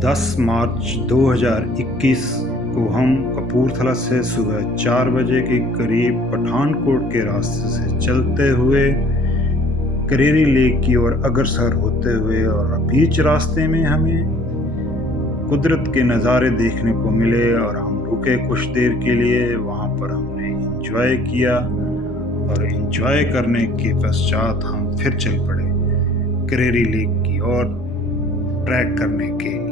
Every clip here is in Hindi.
10 मार्च 2021 को हम कपूरथला से सुबह 4 बजे के करीब पठानकोट के रास्ते से चलते हुए करेरी लेक की ओर अग्रसर होते हुए, और बीच रास्ते में हमें कुदरत के नज़ारे देखने को मिले और हम रुके कुछ देर के लिए। वहाँ पर हमने एंजॉय किया और एंजॉय करने के पश्चात हम फिर चल पड़े करेरी लेक की ओर ट्रैक करने के लिए।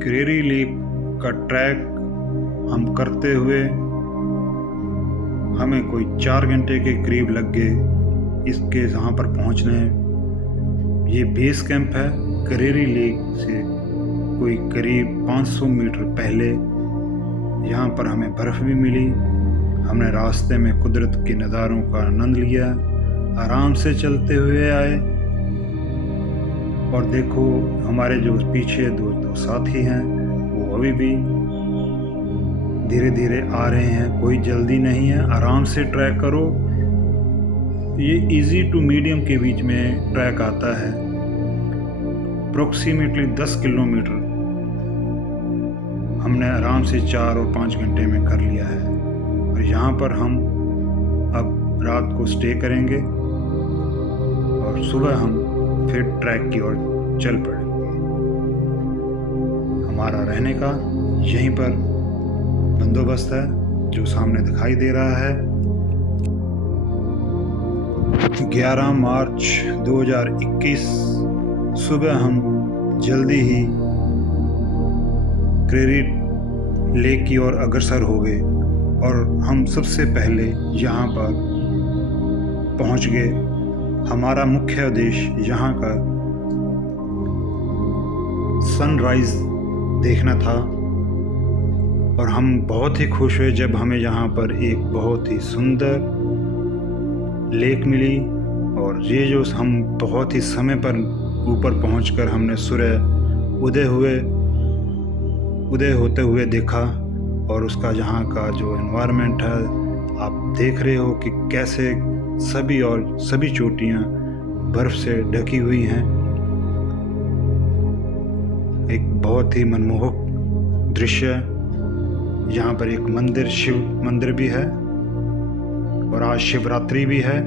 करेरी लेक का ट्रैक हम करते हुए हमें कोई 4 घंटे के करीब लग गए इसके यहाँ पर पहुँचने। ये बेस कैंप है करेरी लेक से कोई करीब 500 मीटर पहले। यहाँ पर हमें बर्फ़ भी मिली। हमने रास्ते में कुदरत के नज़ारों का आनंद लिया, आराम से चलते हुए आए। और देखो हमारे जो पीछे दो साथी हैं वो अभी भी धीरे धीरे आ रहे हैं, कोई जल्दी नहीं है, आराम से ट्रैक करो। ये इजी टू मीडियम के बीच में ट्रैक आता है। अप्रोक्सीमेटली 10 किलोमीटर हमने आराम से 4 और 5 घंटे में कर लिया है। और यहाँ पर हम अब रात को स्टे करेंगे और सुबह हम फिर ट्रैक की ओर चल पड़ेंगे। हमारा रहने का यहीं पर बंदोबस्त है जो सामने दिखाई दे रहा है। 11 मार्च 2021 सुबह हम जल्दी ही करेरी लेक की ओर अग्रसर हो गए और हम सबसे पहले यहाँ पर पहुँच गए। हमारा मुख्य उद्देश्य यहाँ का सनराइज देखना था और हम बहुत ही खुश हुए जब हमें यहाँ पर एक बहुत ही सुंदर लेक मिली। और ये जो हम बहुत ही समय पर ऊपर पहुंचकर हमने सूर्य उदय होते हुए देखा। और उसका यहाँ का जो एनवायरनमेंट है आप देख रहे हो कि कैसे सभी चोटियाँ बर्फ से ढकी हुई हैं। एक बहुत ही मनमोहक दृश्य। यहाँ पर एक मंदिर, शिव मंदिर भी है और आज शिवरात्रि भी है,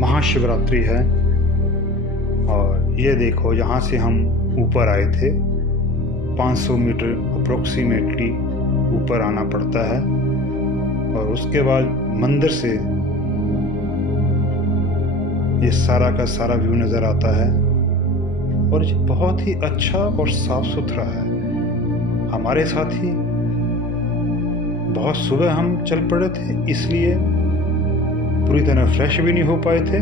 महाशिवरात्रि है। और ये देखो यहाँ से हम ऊपर आए थे, 500 मीटर अप्रोक्सीमेटली ऊपर आना पड़ता है। और उसके बाद मंदिर से ये सारा का सारा व्यू नज़र आता है और ये बहुत ही अच्छा और साफ सुथरा है। हमारे साथी बहुत सुबह हम चल पड़े थे, इसलिए पूरी तरह फ्रेश भी नहीं हो पाए थे।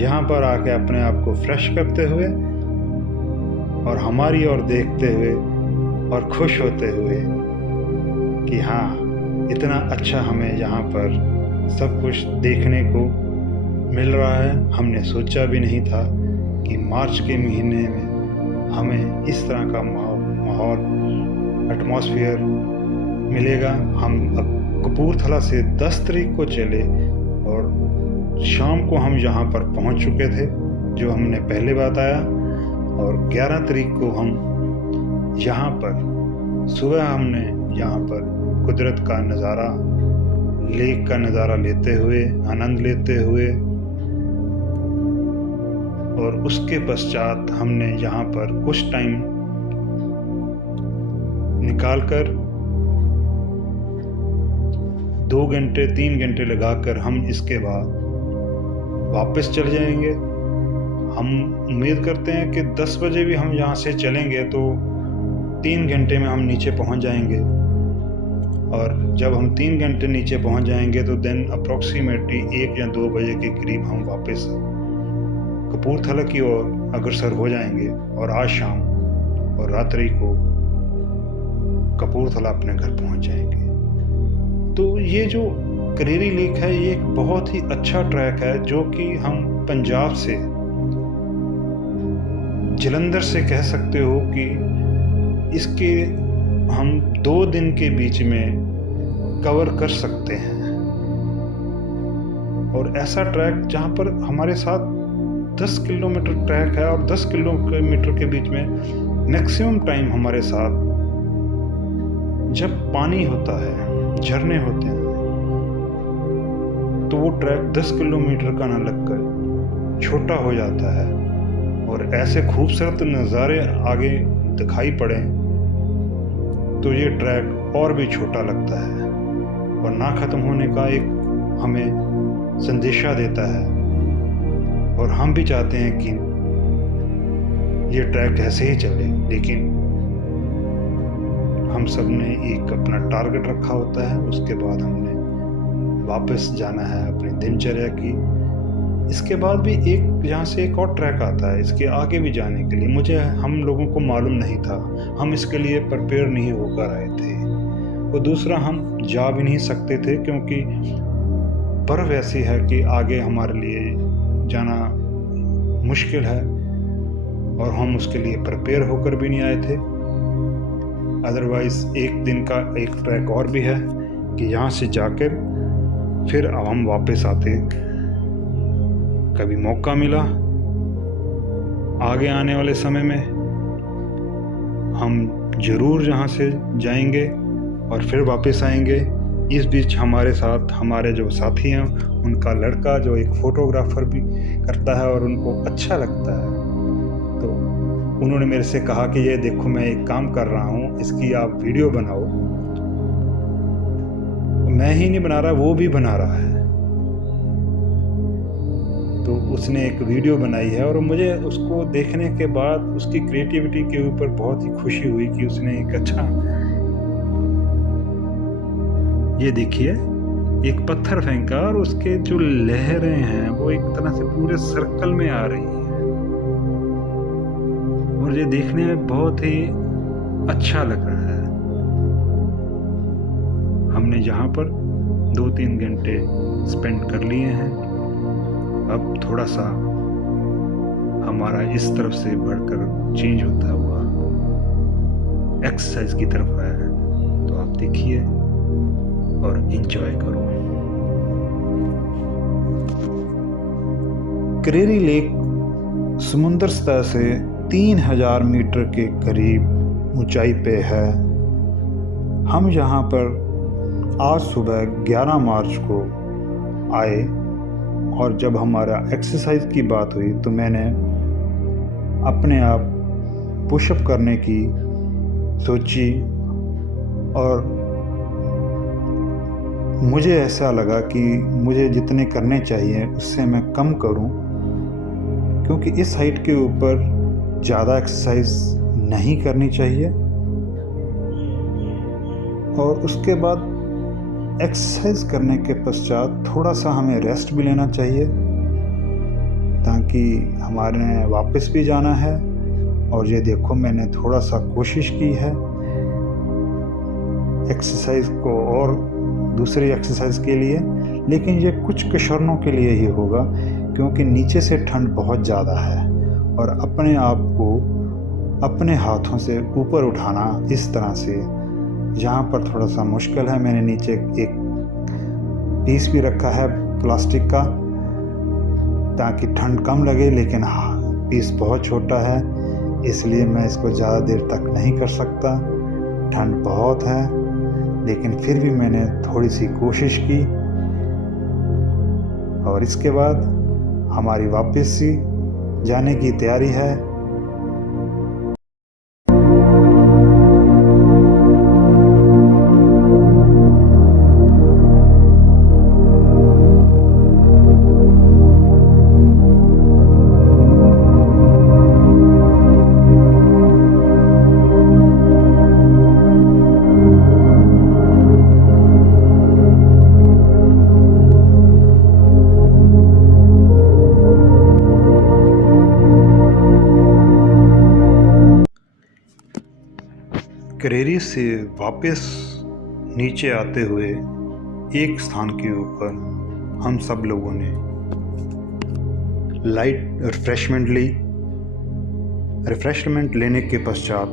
यहाँ पर आके अपने आप को फ्रेश करते हुए और हमारी ओर देखते हुए और खुश होते हुए कि हाँ, इतना अच्छा हमें यहाँ पर सब कुछ देखने को मिल रहा है। हमने सोचा भी नहीं था कि मार्च के महीने में हमें इस तरह का माहौल, एटमॉस्फेयर मिलेगा। हम अब कपूरथला से 10 तारीख को चले और शाम को हम यहाँ पर पहुँच चुके थे, जो हमने पहले बताया। और 11 तारीख को हम यहाँ पर सुबह हमने यहाँ पर कुदरत का नज़ारा, लेक का नज़ारा लेते हुए, आनंद लेते हुए, और उसके पश्चात हमने यहाँ पर कुछ टाइम निकालकर 2 घंटे 3 घंटे लगाकर हम इसके बाद वापस चले जाएंगे। हम उम्मीद करते हैं कि 10 बजे भी हम यहाँ से चलेंगे तो 3 घंटे में हम नीचे पहुँच जाएंगे। और जब हम 3 घंटे नीचे पहुंच जाएंगे तो देन अप्रॉक्सीमेटली 1 या 2 बजे के करीब हम वापस कपूरथला की ओर अग्रसर हो जाएंगे और आज शाम और रात्रि को कपूरथला अपने घर पहुंच जाएंगे। तो ये जो करेरी लेक है ये एक बहुत ही अच्छा ट्रैक है जो कि हम पंजाब से जलंधर से कह सकते हो कि इसके हम 2 दिन के बीच में कवर कर सकते हैं। और ऐसा ट्रैक जहाँ पर हमारे साथ 10 किलोमीटर ट्रैक है और 10 किलोमीटर के बीच में मैक्सिमम टाइम हमारे साथ जब पानी होता है, झरने होते हैं, तो वो ट्रैक 10 किलोमीटर का ना लगकर छोटा हो जाता है और ऐसे खूबसूरत नज़ारे आगे दिखाई पड़े तो ये ट्रैक और भी छोटा लगता है और ना ख़त्म होने का एक हमें संदेशा देता है। और हम भी चाहते हैं कि ये ट्रैक ऐसे ही चले, लेकिन हम सब ने एक अपना टारगेट रखा होता है, उसके बाद हमने वापस जाना है अपनी दिनचर्या की। इसके बाद भी यहाँ से एक और ट्रैक आता है इसके आगे भी जाने के लिए। मुझे हम लोगों को मालूम नहीं था, हम इसके लिए प्रिपेयर नहीं होकर आए थे। और दूसरा, हम जा भी नहीं सकते थे क्योंकि बर्फ़ ऐसी है कि आगे हमारे लिए जाना मुश्किल है और हम उसके लिए प्रिपेयर होकर भी नहीं आए थे। अदरवाइज़ एक दिन का एक ट्रैक और भी है कि यहाँ से जाकर फिर अब हम वापस आते। कभी मौका मिला आगे आने वाले समय में हम ज़रूर यहाँ से जाएंगे और फिर वापस आएंगे। इस बीच हमारे साथ हमारे जो साथी हैं उनका लड़का जो एक फ़ोटोग्राफ़र भी करता है और उनको अच्छा लगता है, तो उन्होंने मेरे से कहा कि ये देखो मैं एक काम कर रहा हूँ, इसकी आप वीडियो बनाओ। मैं ही नहीं बना रहा, वो भी बना रहा है। तो उसने एक वीडियो बनाई है और मुझे उसको देखने के बाद उसकी क्रिएटिविटी के ऊपर बहुत ही खुशी हुई कि उसने एक अच्छा, ये देखिए एक पत्थर फेंका और उसके जो लहरें हैं वो एक तरह से पूरे सर्कल में आ रही हैं और ये देखने में बहुत ही अच्छा लग रहा है। हमने यहाँ पर 2-3 घंटे स्पेंड कर लिए हैं। अब थोड़ा सा हमारा इस तरफ से बढ़कर चेंज होता हुआ एक्सरसाइज की तरफ है, तो आप देखिए और एंजॉय करो। करेरी लेक समुद्र सतह से 3000 मीटर के करीब ऊंचाई पे है। हम यहाँ पर आज सुबह 11 मार्च को आए और जब हमारा एक्सरसाइज की बात हुई तो मैंने अपने आप पुशअप करने की सोची और मुझे ऐसा लगा कि मुझे जितने करने चाहिए उससे मैं कम करूं, क्योंकि इस हाइट के ऊपर ज़्यादा एक्सरसाइज नहीं करनी चाहिए। और उसके बाद एक्सरसाइज करने के पश्चात थोड़ा सा हमें रेस्ट भी लेना चाहिए, ताकि हमारे वापस भी जाना है। और ये देखो मैंने थोड़ा सा कोशिश की है एक्सरसाइज को और दूसरी एक्सरसाइज के लिए, लेकिन ये कुछ क्षणों के लिए ही होगा क्योंकि नीचे से ठंड बहुत ज़्यादा है और अपने आप को अपने हाथों से ऊपर उठाना इस तरह से यहाँ पर थोड़ा सा मुश्किल है। मैंने नीचे एक पीस भी रखा है प्लास्टिक का ताकि ठंड कम लगे, लेकिन पीस बहुत छोटा है इसलिए मैं इसको ज़्यादा देर तक नहीं कर सकता। ठंड बहुत है, लेकिन फिर भी मैंने थोड़ी सी कोशिश की और इसके बाद हमारी वापस जाने की तैयारी है। लाइब्रेरी से वापस नीचे आते हुए एक स्थान के ऊपर हम सब लोगों ने लाइट रिफ्रेशमेंट लेने के पश्चात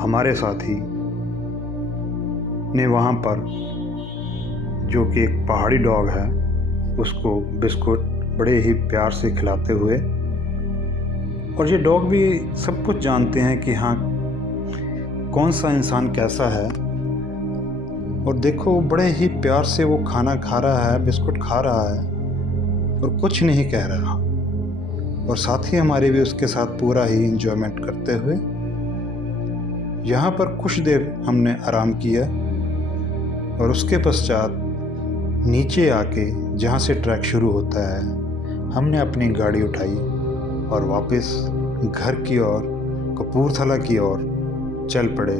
हमारे साथी ने वहाँ पर, जो कि एक पहाड़ी डॉग है, उसको बिस्कुट बड़े ही प्यार से खिलाते हुए, और ये डॉग भी सब कुछ जानते हैं कि हाँ कौन सा इंसान कैसा है, और देखो बड़े ही प्यार से वो खाना खा रहा है, बिस्कुट खा रहा है और कुछ नहीं कह रहा, और साथी हमारे भी उसके साथ पूरा ही इंजॉयमेंट करते हुए यहाँ पर कुछ देर हमने आराम किया, और उसके पश्चात नीचे आके जहाँ से ट्रैक शुरू होता है हमने अपनी गाड़ी उठाई और वापस घर की ओर, कपूरथला की ओर चल पड़े।